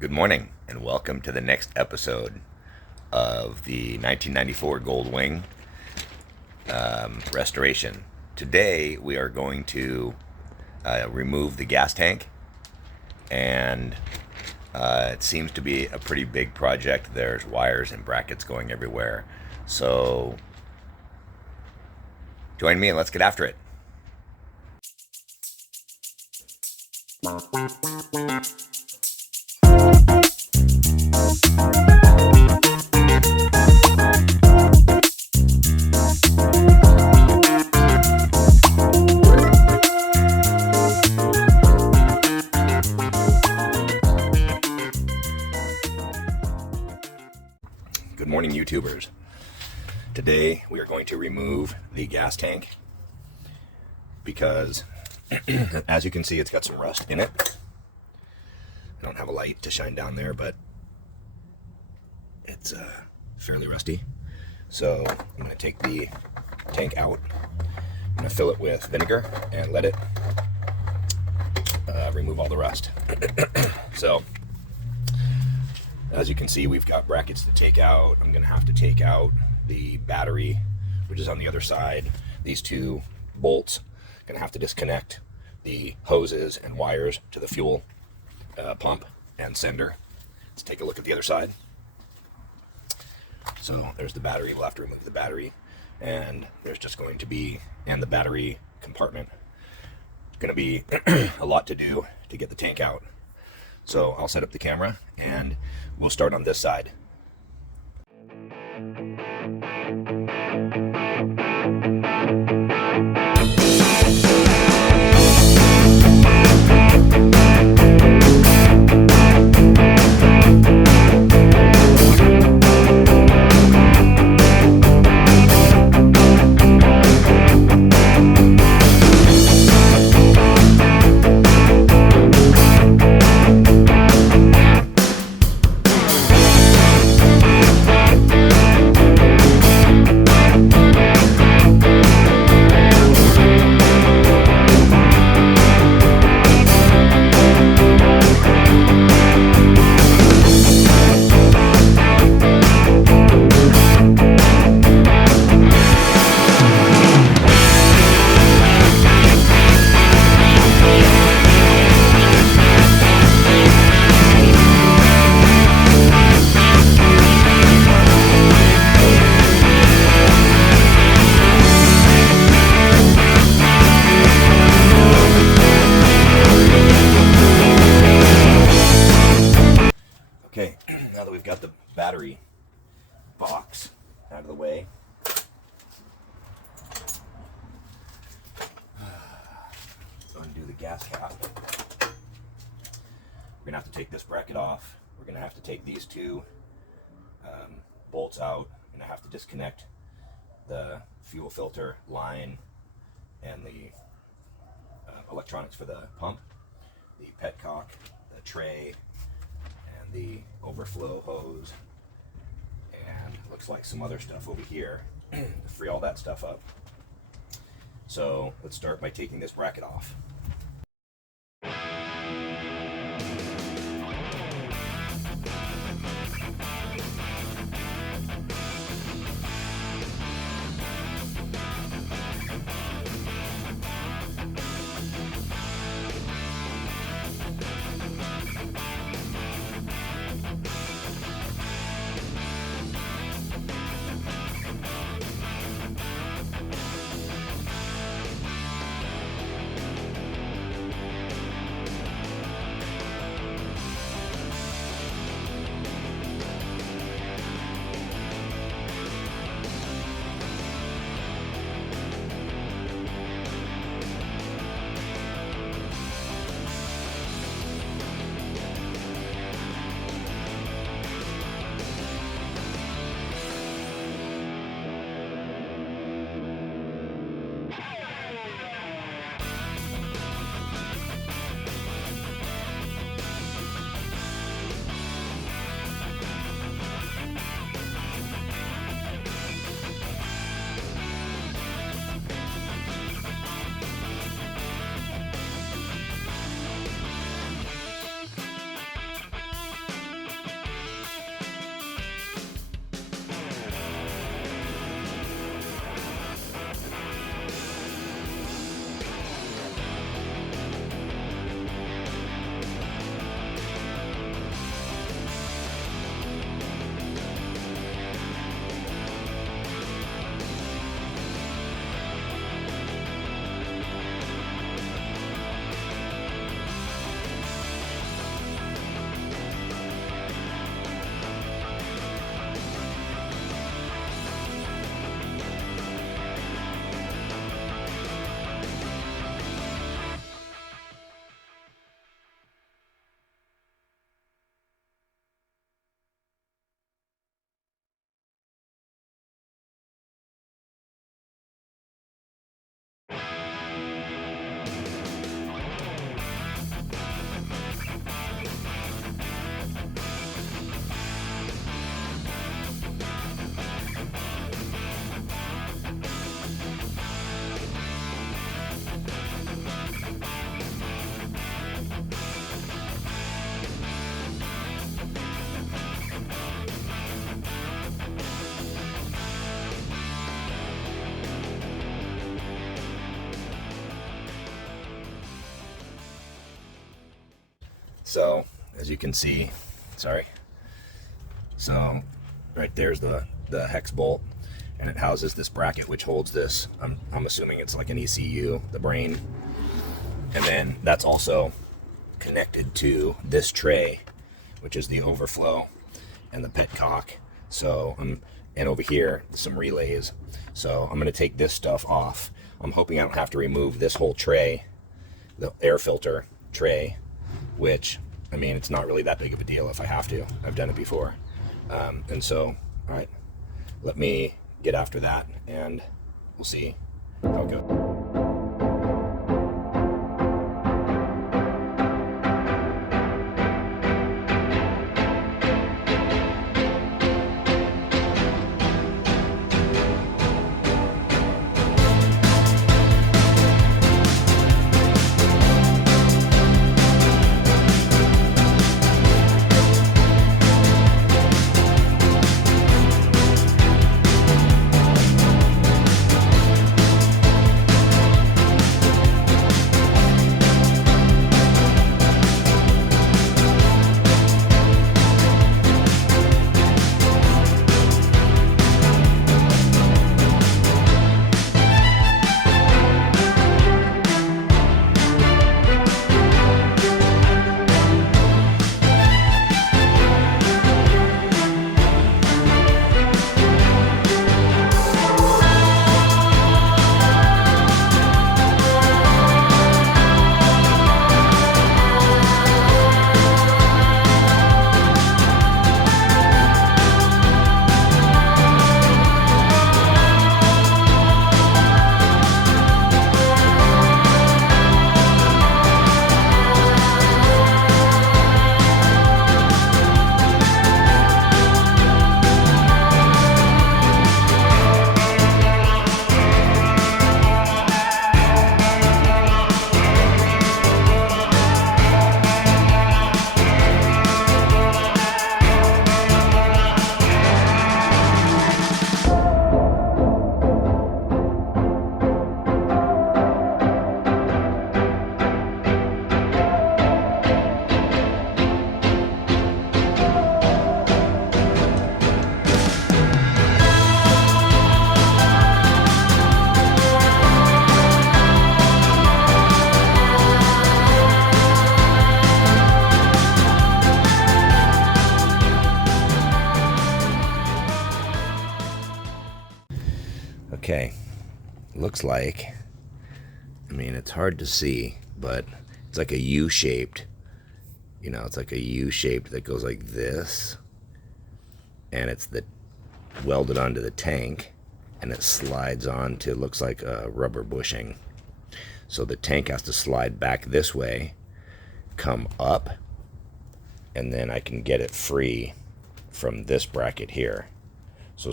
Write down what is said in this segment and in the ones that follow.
Good morning, and welcome to the next episode of the 1994 Goldwing restoration. Today, we are going to remove the gas tank, and it seems to be a pretty big project. There's wires and brackets going everywhere. So, join me and let's get after it. Good morning, YouTubers. Today we are going to remove the gas tank because as you can see, it's got some rust in it. I don't have a light to shine down there, but it's fairly rusty. So I'm going to take the tank out. I'm going to fill it with vinegar and let it remove all the rust. So as you can see, we've got brackets to take out. I'm going to have to take out the battery, which is on the other side. These two bolts, going to have to disconnect the hoses and wires to the fuel pump and sender. Let's take a look at the other side. So there's the battery. We'll have to remove the battery, and there's just going to be, and the battery compartment. It's going to be a lot to do to get the tank out. So I'll set up the camera and we'll start on this side. Okay, now that we've got the battery box out of the way, undo the gas cap. We're going to have to take this bracket off. We're going to have to take these two bolts out. We're going to have to disconnect the fuel filter line and the electronics for the pump, the petcock, the tray, the overflow hose, and looks like some other stuff over here to free all that stuff up. So let's start by taking this bracket off. as you can see, sorry. So right there's the hex bolt, and it houses this bracket which holds this. I'm assuming it's like an ECU, the brain. And then that's also connected to this tray, which is the overflow and the petcock. So and over here some relays. So I'm going to take this stuff off. I'm hoping I don't have to remove this whole tray, the air filter tray, which, I mean, it's not really that big of a deal if I have to. I've done it before. And so, all right, let me get after that and we'll see how it goes. Okay, looks like, I mean, it's hard to see, but it's like a U-shaped, you know, it's like a U-shaped that goes like this, and it's welded onto the tank, and it slides onto, looks like a rubber bushing. So the tank has to slide back this way, come up, and then I can get it free from this bracket here. So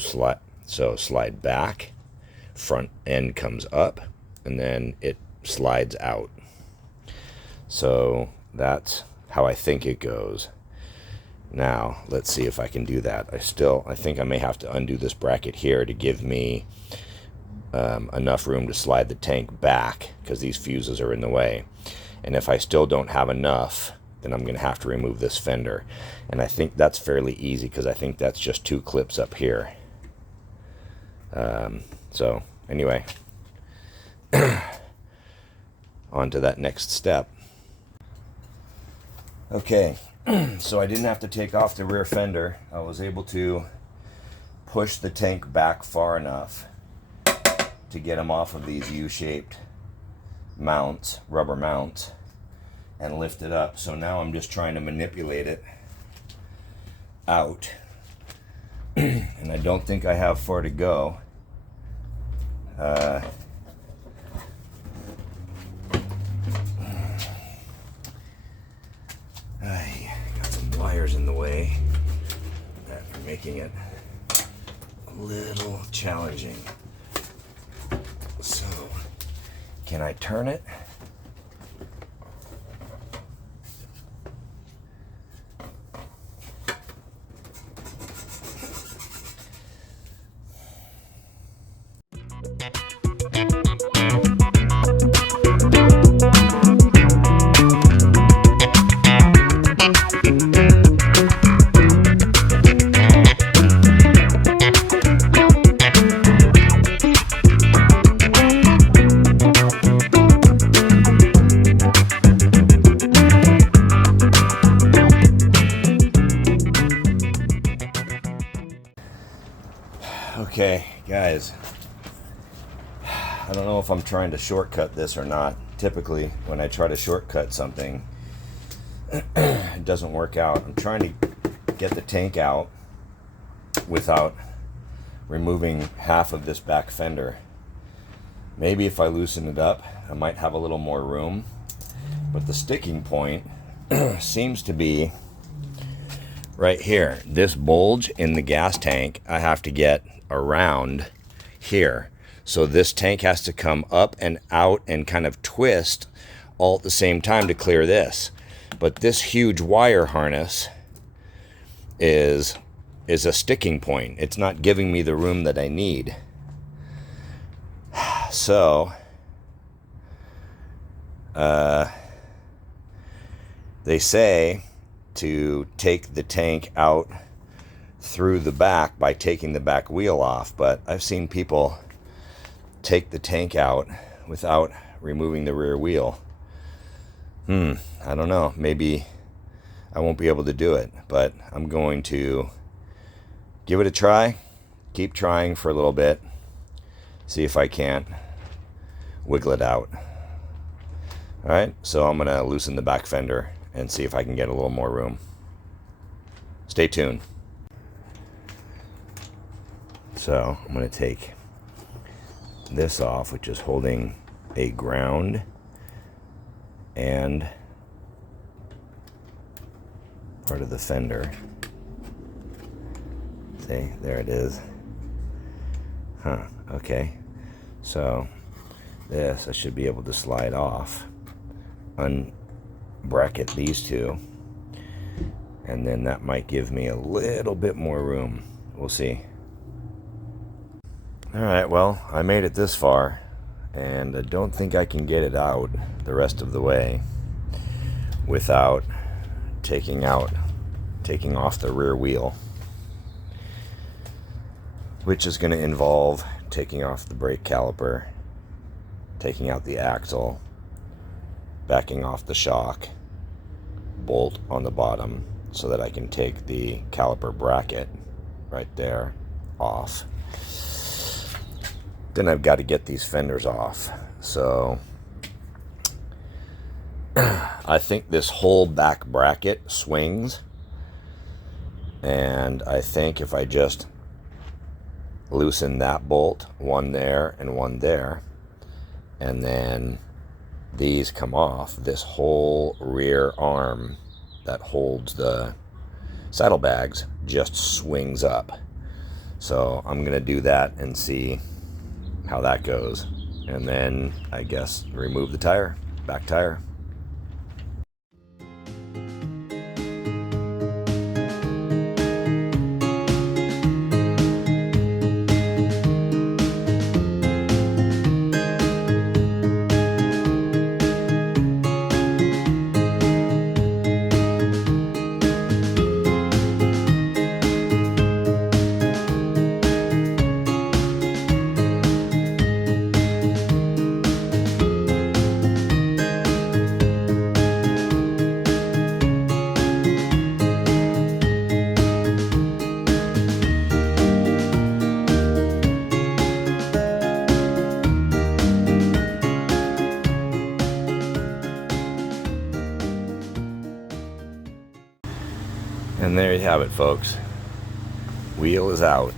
slide back, front end comes up, and then it slides out. So that's how I think it goes. Now let's see if I can do that. I think I may have to undo this bracket here to give me enough room to slide the tank back, because these fuses are in the way. And if I still don't have enough, then I'm going to have to remove this fender. And I think that's fairly easy, because I think that's just 2 clips up here. So anyway, on to that next step. Okay, so I didn't have to take off the rear fender. I was able to push the tank back far enough to get them off of these U-shaped mounts, rubber mounts, and lift it up. So now I'm just trying to manipulate it out. And I don't think I have far to go. I got some wires in the way that are making it a little challenging. So, can I turn it? Okay, guys, I don't know if I'm trying to shortcut this or not. Typically, when I try to shortcut something, it doesn't work out. I'm trying to get the tank out without removing half of this back fender. Maybe if I loosen it up, I might have a little more room. But the sticking point seems to be right here. This bulge in the gas tank, I have to get around here. So this tank has to come up and out and kind of twist all at the same time to clear this. But this huge wire harness is a sticking point. It's not giving me the room that I need. So they say to take the tank out through the back by taking the back wheel off, but I've seen people take the tank out without removing the rear wheel. I don't know. Maybe I won't be able to do it, but I'm going to give it a try. Keep trying for a little bit. See if I can't wiggle it out. All right, so I'm going to loosen the back fender and see if I can get a little more room. Stay tuned. So I'm going to take this off, which is holding a ground and part of the fender. See, there it is. Okay. So this I should be able to slide off, unbracket these two, and then that might give me a little bit more room. We'll see. Alright, well, I made it this far, and I don't think I can get it out the rest of the way without taking off the rear wheel, which is going to involve taking off the brake caliper, taking out the axle, backing off the shock bolt on the bottom so that I can take the caliper bracket right there off. Then I've got to get these fenders off. So I think this whole back bracket swings, and I think if I just loosen that bolt, one there and one there, and then these come off, this whole rear arm that holds the saddlebags just swings up. So I'm gonna do that and see how that goes, and then I guess remove the tire, back tire. And there you have it, folks. Wheel is out.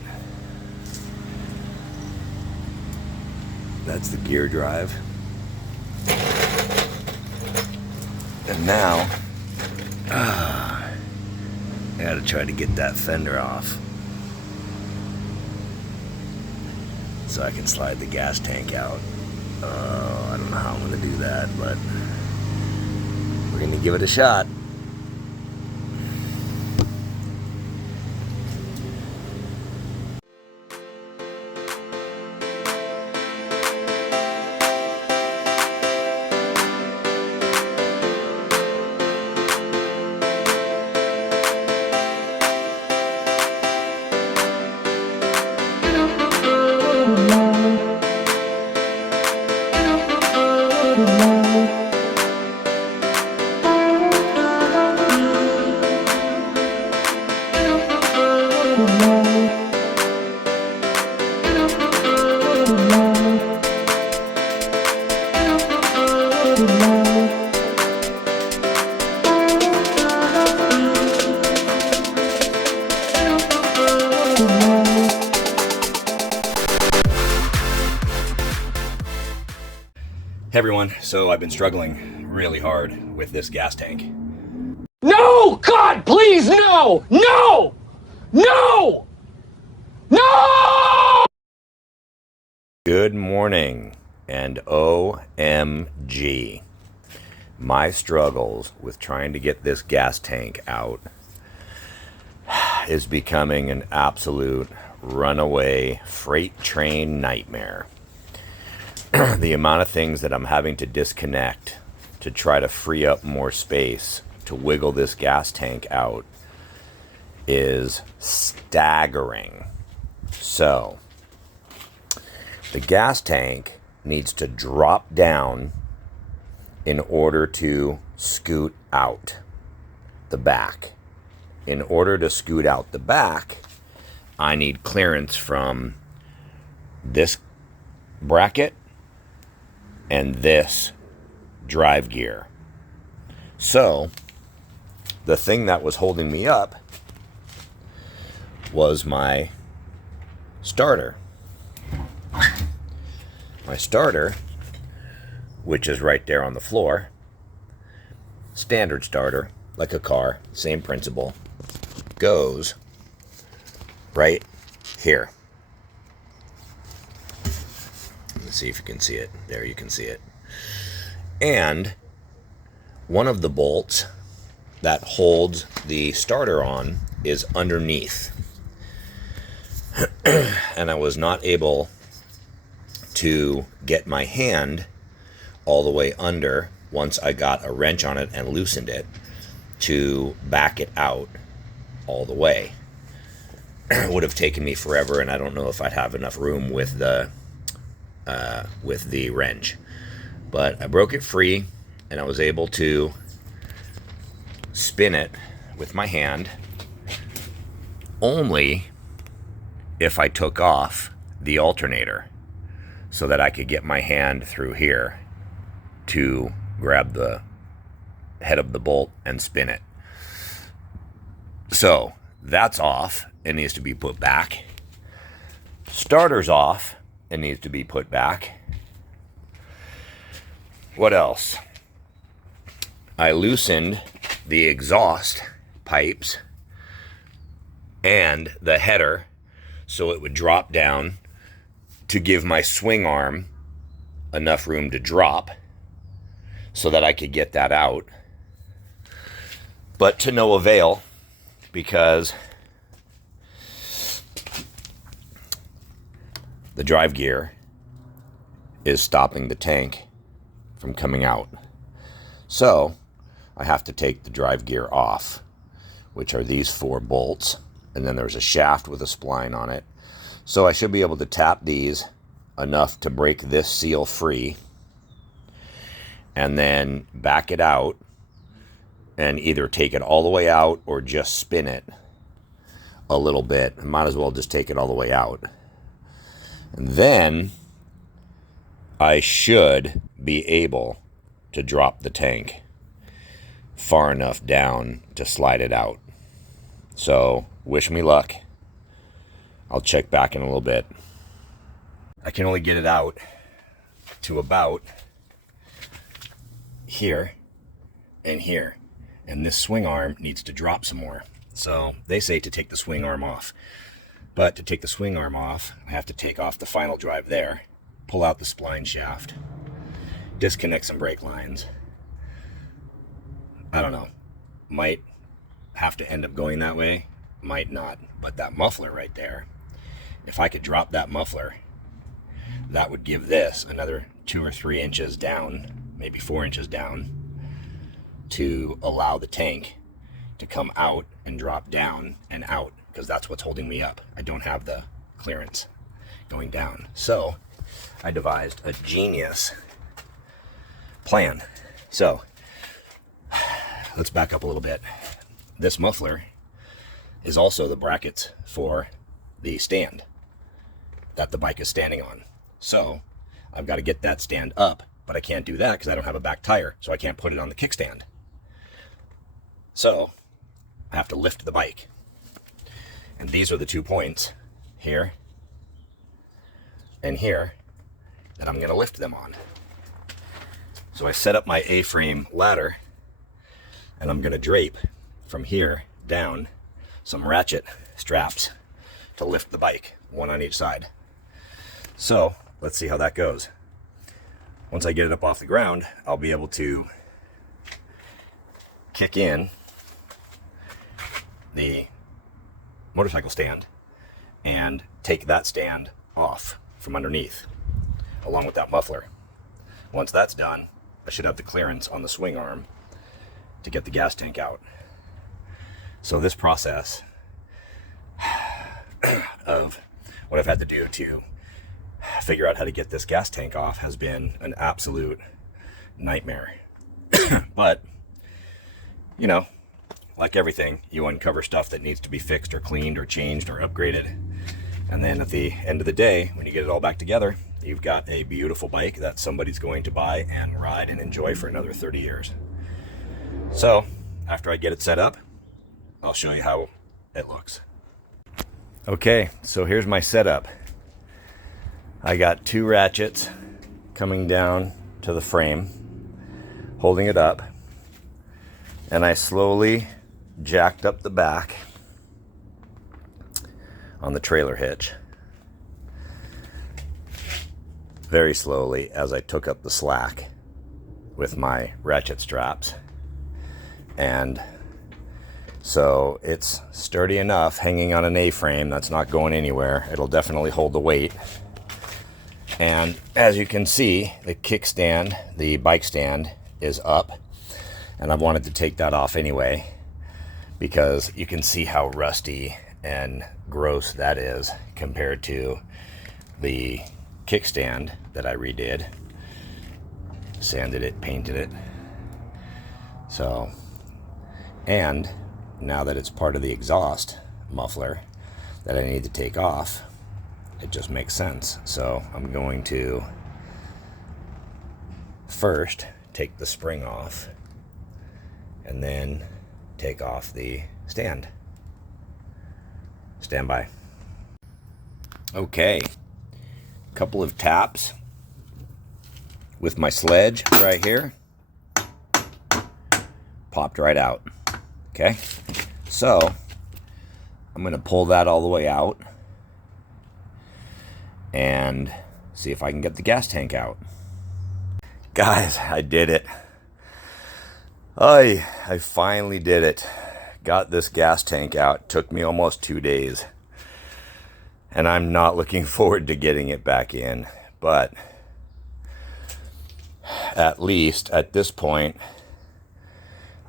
That's the gear drive. And now, I gotta try to get that fender off so I can slide the gas tank out. I don't know how I'm gonna do that, but we're gonna give it a shot. Hey everyone, so I've been struggling really hard with this gas tank. No! God, please, no! No! No! No! Good morning, and OMG. My struggles with trying to get this gas tank out is becoming an absolute runaway freight train nightmare. The amount of things that I'm having to disconnect to try to free up more space to wiggle this gas tank out is staggering. So, the gas tank needs to drop down in order to scoot out the back. In order to scoot out the back, I need clearance from this bracket and this drive gear. So, the thing that was holding me up was my starter. My starter, which is right there on the floor, standard starter, like a car, same principle, goes right here. Let's see if you can see it. There, you can see it. And one of the bolts that holds the starter on is underneath. And I was not able to get my hand all the way under once I got a wrench on it and loosened it to back it out all the way. It would have taken me forever, and I don't know if I'd have enough room with the wrench. But I broke it free, and I was able to spin it with my hand, only if I took off the alternator so that I could get my hand through here to grab the head of the bolt and spin it. So that's off. It needs to be put back. Starter's off. It needs to be put back. What else? I loosened the exhaust pipes and the header so it would drop down to give my swing arm enough room to drop so that I could get that out. But to no avail, because the drive gear is stopping the tank from coming out. So I have to take the drive gear off, which are these 4 bolts, and then there's a shaft with a spline on it. So I should be able to tap these enough to break this seal free and then back it out and either take it all the way out or just spin it a little bit. I might as well just take it all the way out. And then I should be able to drop the tank far enough down to slide it out. So, wish me luck. I'll check back in a little bit. I can only get it out to about here and here. And this swing arm needs to drop some more. So, they say to take the swing arm off. But to take the swing arm off, I have to take off the final drive there, pull out the spline shaft, disconnect some brake lines. I don't know. Might have to end up going that way, might not. But that muffler right there, if I could drop that muffler, that would give this another 2 or 3 inches down, maybe 4 inches down, to allow the tank to come out and drop down and out, because that's what's holding me up. I don't have the clearance going down. So I devised a genius plan. So let's back up a little bit. This muffler is also the brackets for the stand that the bike is standing on. So I've got to get that stand up, but I can't do that because I don't have a back tire, so I can't put it on the kickstand. So I have to lift the bike. And these are the 2 points, here and here, that I'm going to lift them on. So I set up my A-frame ladder, and I'm gonna drape from here down some ratchet straps to lift the bike, one on each side. So let's see how that goes. Once I get it up off the ground, I'll be able to kick in the motorcycle stand and take that stand off from underneath along with that muffler. Once that's done, I should have the clearance on the swing arm to get the gas tank out. So this process of what I've had to do to figure out how to get this gas tank off has been an absolute nightmare. But, you know, like everything, you uncover stuff that needs to be fixed or cleaned or changed or upgraded. And then at the end of the day, when you get it all back together, you've got a beautiful bike that somebody's going to buy and ride and enjoy for another 30 years. So after I get it set up, I'll show you how it looks. Okay, so here's my setup. I got 2 ratchets coming down to the frame, holding it up, and I slowly jacked up the back on the trailer hitch, very slowly, as I took up the slack with my ratchet straps. And so it's sturdy enough, hanging on an A-frame that's not going anywhere. It'll definitely hold the weight. And as you can see, the kickstand, the bike stand, is up, and I wanted to take that off anyway because you can see how rusty and gross that is compared to the kickstand that I redid, sanded it, painted it. So, and now that it's part of the exhaust muffler that I need to take off, it just makes sense. So I'm going to first take the spring off and then take off the stand. Stand by. Okay, couple of taps with my sledge right here. Popped right out. Okay, so I'm going to pull that all the way out and see if I can get the gas tank out. Guys, I did it. I finally did it. Got this gas tank out. Took me almost 2 days. And I'm not looking forward to getting it back in. But at least at this point,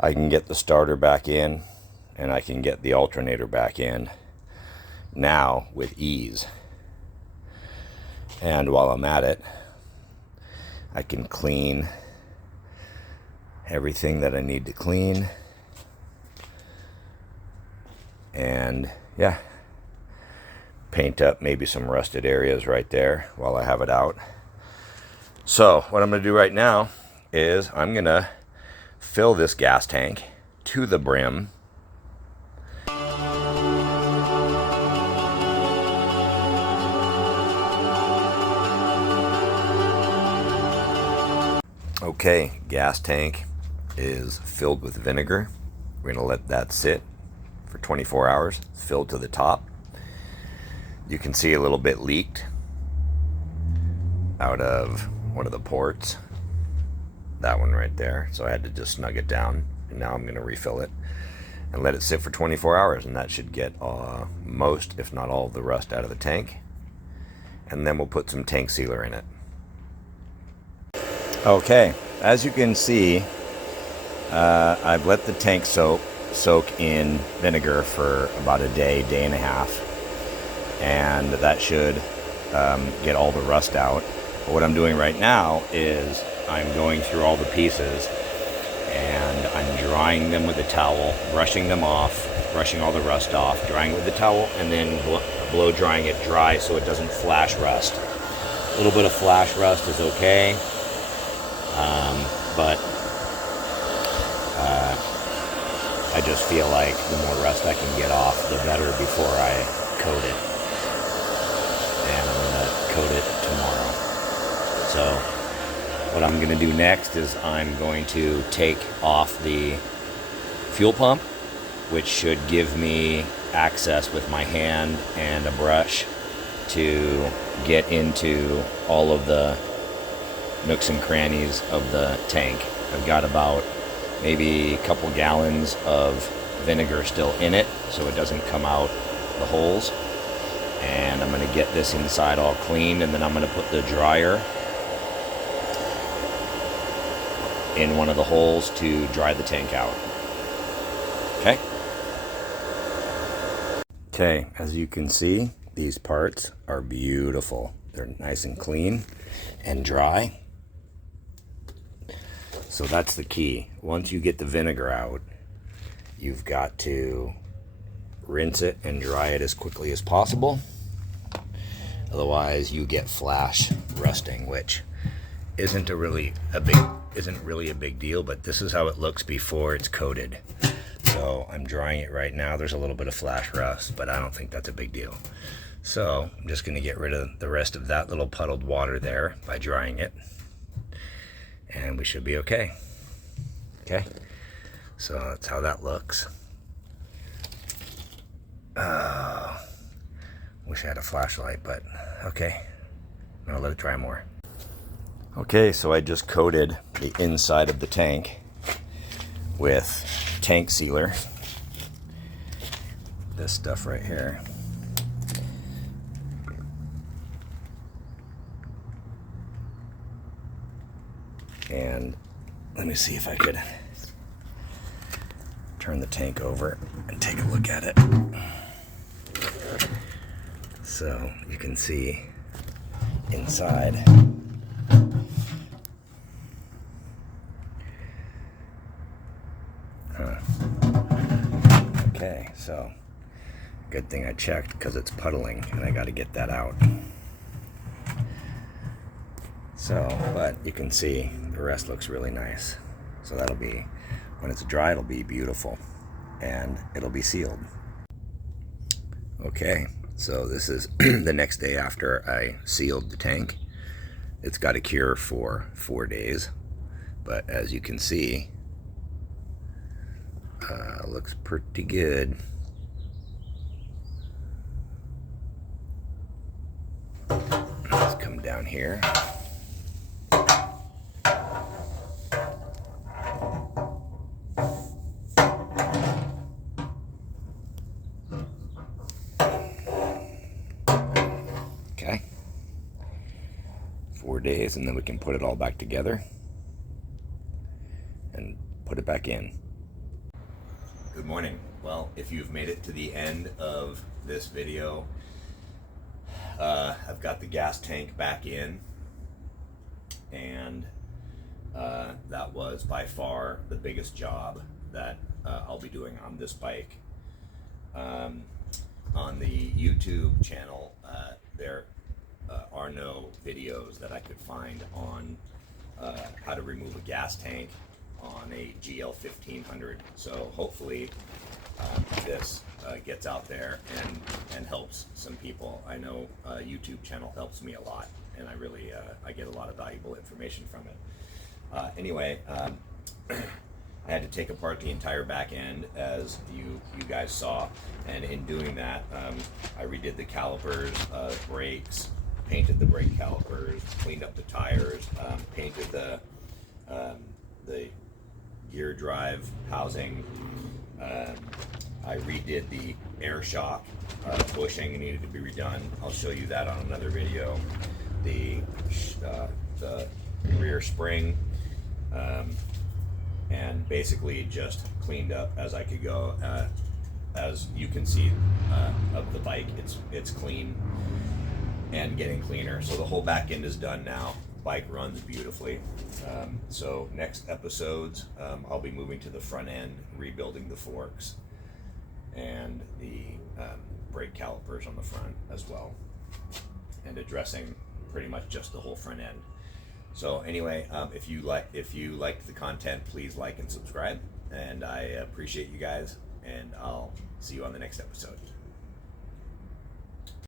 I can get the starter back in and I can get the alternator back in now with ease. And while I'm at it, I can clean everything that I need to clean. And yeah, paint up maybe some rusted areas right there while I have it out. So what I'm going to do right now is I'm going to fill this gas tank to the brim. Okay, gas tank is filled with vinegar. We're going to let that sit for 24 hours, filled to the top. You can see a little bit leaked out of one of the ports. That one right there. So I had to just snug it down. And now I'm going to refill it and let it sit for 24 hours. And that should get most, if not all, of the rust out of the tank. And then we'll put some tank sealer in it. Okay, as you can see, I've let the tank soak in vinegar for about a day, day and a half, and that should get all the rust out. But what I'm doing right now is I'm going through all the pieces and I'm drying them with a towel, brushing them off, brushing all the rust off, drying with the towel, and then blow drying it dry so it doesn't flash rust. A little bit of flash rust is okay. But I just feel like the more rust I can get off, the better before I coat it. And I'm going to coat it tomorrow. So What I'm going to do next is I'm going to take off the fuel pump, which should give me access with my hand and a brush to get into all of the nooks and crannies of the tank. I've got about maybe a couple gallons of vinegar still in it, so it doesn't come out the holes. And I'm going to get this inside all cleaned, and then I'm going to put the dryer in one of the holes to dry the tank out. Okay? Okay, as you can see, these parts are beautiful. They're nice and clean and dry. So that's the key. Once you get the vinegar out, you've got to rinse it and dry it as quickly as possible. Otherwise, you get flash rusting, which isn't really a big deal, but this is how it looks before it's coated. So I'm drying it right now. There's a little bit of flash rust, but I don't think that's a big deal. So I'm just going to get rid of the rest of that little puddled water there by drying it, and we should be okay. Okay, so that's how that looks. Wish I had a flashlight, but okay. I'm gonna let it dry more. Okay, so I just coated the inside of the tank with tank sealer. This stuff right here. And let me see if I could turn the tank over and take a look at it. So you can see inside. Okay, so good thing I checked, because it's puddling and I got to get that out. So, but you can see the rest looks really nice. So that'll be, when it's dry, it'll be beautiful, and it'll be sealed. Okay, so this is the next day after I sealed the tank. It's got to cure for 4 days, but as you can see, looks pretty good. Let's come down here. Okay. 4 days, and then we can put it all back together and put it back in. Good morning. Well, if you've made it to the end of this video, I've got the gas tank back in, and that was by far the biggest job that I'll be doing on this bike. On the YouTube channel, there are no videos that I could find on how to remove a gas tank on a GL 1500. So hopefully this gets out there and helps some people. I know YouTube channel helps me a lot, and I really I get a lot of valuable information from it. Anyway, I had to take apart the entire back end, as you guys saw, and in doing that, I redid the calipers, brakes, painted the brake calipers, cleaned up the tires, painted the gear drive housing. I redid the air shock bushing, and needed to be redone. I'll show you that on another video. The rear spring, and basically just cleaned up as I could go. As you can see of the bike, it's clean and getting cleaner. So the whole back end is done now. Bike runs beautifully. So next episodes, I'll be moving to the front end, rebuilding the forks and the brake calipers on the front as well, and addressing pretty much just the whole front end. So anyway, if you liked the content, please like and subscribe, and I appreciate you guys, and I'll see you on the next episode.